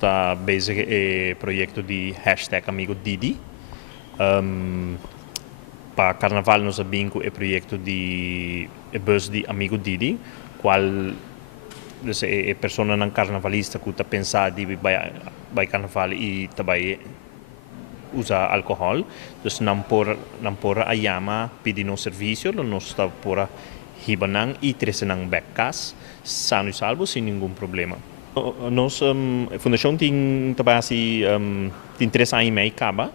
está bezig com o projeto de hashtag Amigo Didi. Para Carnaval nós abrimos o projeto de bus de Amigo Didi, qual dus é pessoa não carnavalista que está pensando de vai carnaval e também usa álcool, dus não por a chama pedir no serviço, nós está por hibanang e tresenang backcast, sano e salvo sem nenhum problema. Nós a fundação tem também tem 3 anos e meio acaba.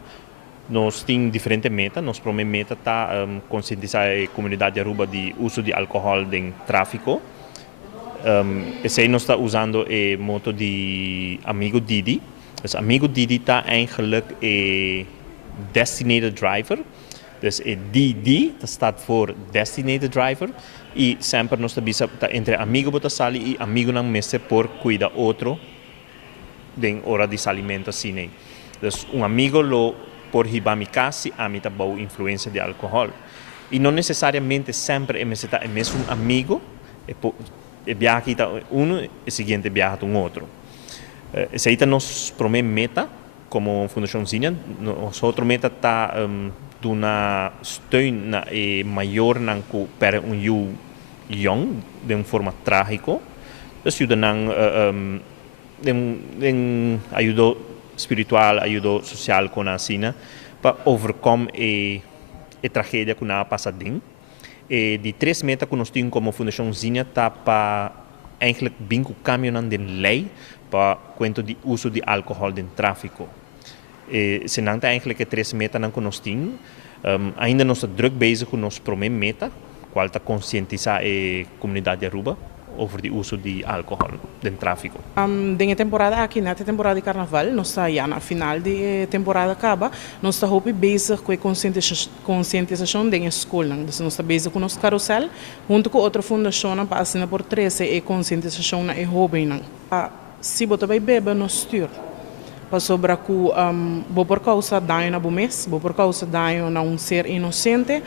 Nós temos diferentes metas. Nossa primeira meta está conscientizar a comunidade de Aruba de uso de álcool em tráfico. Esse nós está usando o moto de Amigo Didi. Dus Amigo Didi está eigenlijk designated driver. Dus DD staat voor designated driver. E sempre nós está entre amigo bota sali e amigo não messe por cuidar outro em hora de salimento assim. Dus amigo lo por hibami kasi amita boa influência de álcool. E não necessariamente sempre é mesmo amigo e viaja e seguinte viaja outro. Essa é a nossa primeira meta como Fundação Zinha. Nossa outra meta está na steun na maior nanku per jong de forma trágico. Dus ajuda ajuda espiritual, ajuda social com a Sina para overcome a tragédia que na passadinho. E de 3 metas que nós temos como Fundação Zinha está para eigenlijk bingo caminhando de lei para quanto de uso de álcool de tráfico. Se não tem eigenlijk 3 metas que nós temos, ainda nós estamos druk bezig com nossa primeira meta, qual está conscientizar a comunidade de Aruba over o uso de álcool de tráfico. Dengue temporada aqui, na temporada de carnaval, nós está já na final de temporada acaba, nós está bezig com a conscientização da escola. Nós está bezig com o nosso carrossel, junto com outra fundação para assinar por 13 a conscientização na jovem. Se você vai beber, nós estamos para sobre que por causa de dano na mês, por causa de dano a ser inocente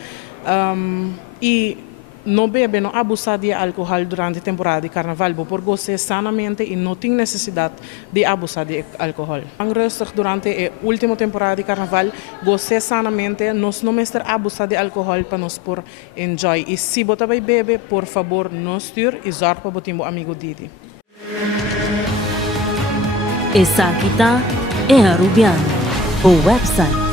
e não bebe, não abusar de álcool durante a temporada de carnaval, por gostar sanamente e não tem necessidade de abusar de álcool. Rustig durante a última temporada de carnaval, gostar sanamente, nós não mestre abusar de álcool para nós por enjoy. E se você vai beber, por favor, não styr e zorg para botar amigo Didi. Essa aqui é Arubiano, o website